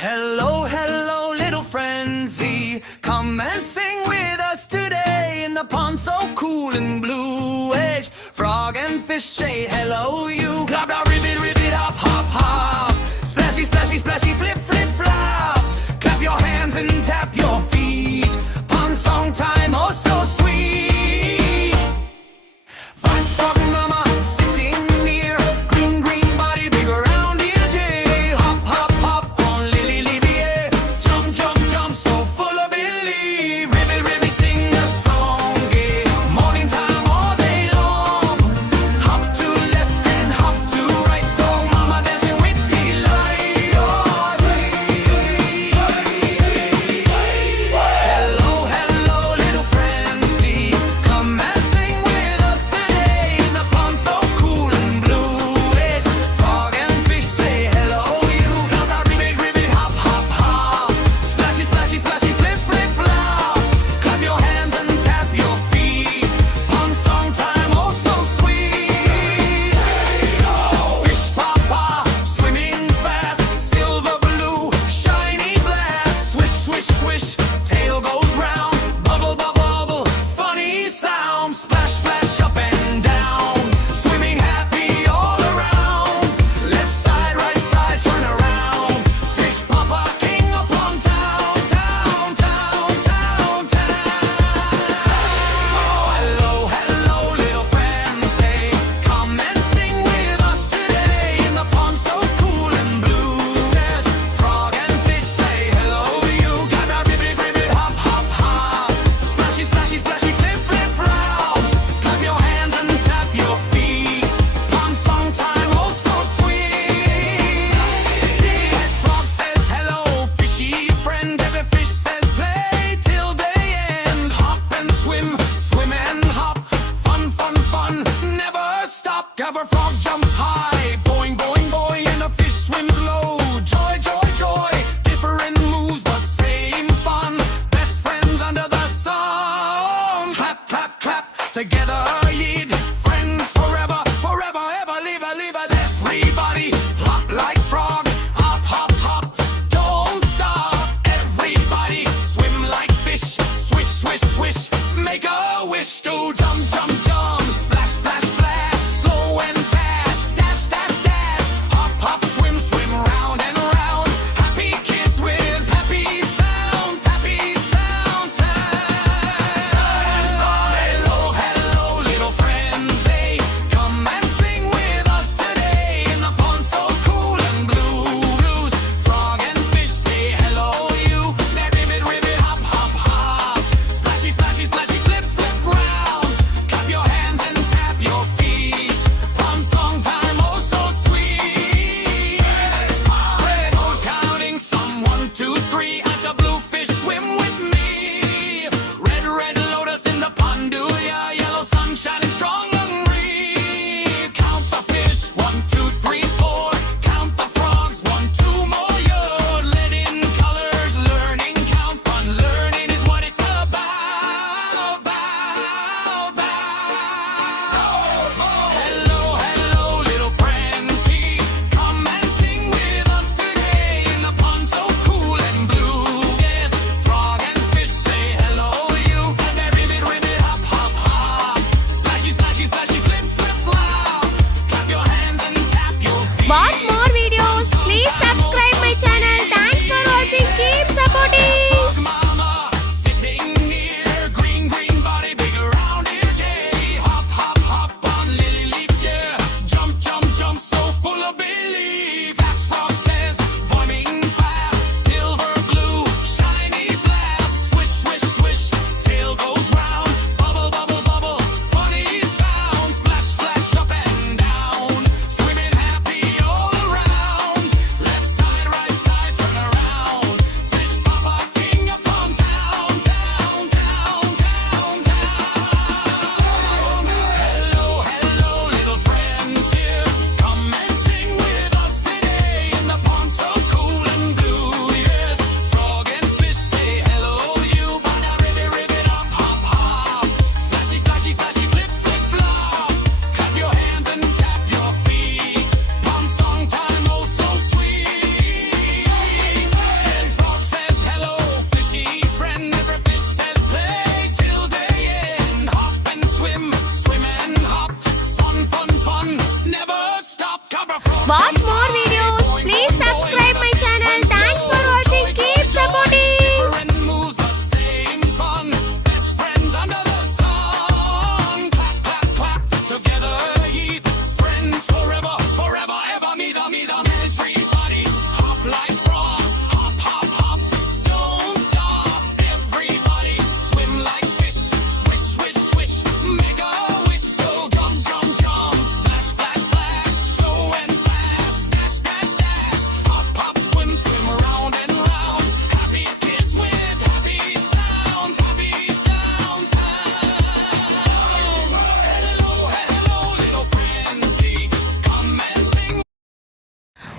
Hello, hello, little frenzy. Come and sing with us today in the pond so cool and blue age. Frog and fish say hello, you. Blah, blah, ribbit, ribbit, hop, hop, hop. Splashy, splashy, splashy, flip, flip, flop. Clap your hands and tap your feet. Pond song time, oh so sweet. Fine frog mama sitting near. Green, green body, big around ear J. Hop, hop, hop on Lily, Libby, yeah. Jump, jump, jump, so full of belief. Ribbit, ribbit, sing a song, yeah. Morning time all day long. Hop to left and hop to right. Frog mama dancing with delight. Oh, hello, hello, little frenzy. Come and sing with us today in the pond so cool and blue age. Frog and fish say hello, you. Blah, blah, ribbit, ribbit, hop, hop, hop. Splashy, splashy, splashy, flip, flip, flop. Clap your hands and tap your feet. Pond song time, oh so sweet. Fish papa, swimming fast. Silver blue, shiny glass. Swish, swish, swish, tail goes round. Bubble, bubble, bubble, funny sound. Splash, splash, up and down. Swimming happy all around. Left side, right side, turn around. Fish papa, king upon town, town, town, town, town. Oh, hello, hello, little friends, hey. Come and sing with us today in the pond so cool and blue. Yes, frog and fish say hello, you. Got a ribbit, ribbit, hop, hop, hop. Splashy, splashy, splashy, flip, flip, flop. Clap your hands and tap your feet. Pond song time, oh so sweet. Frog says hello, fishy friend. Every fish says play till day end. Hop and swim, swim and hop. Fun, fun, fun, never stop. Cover frog jumps high, boing, boing, boing, and the fish swims low. Joy, joy, joy, different moves but same fun. Best friends under the sun. Clap, clap, clap, together yeet. Friends forever, forever, ever, leave a, leave a. Everybody hop like frog, hop, hop, hop. Don't stop. Everybody swim like fish, swish, swish, swish. Make a wish to jump, jump, jump. Splash, splash, splash, slow and fast. Dash, dash.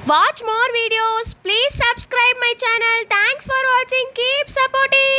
Watch more videos. Please subscribe my channel. Thanks for watching. Keep supporting.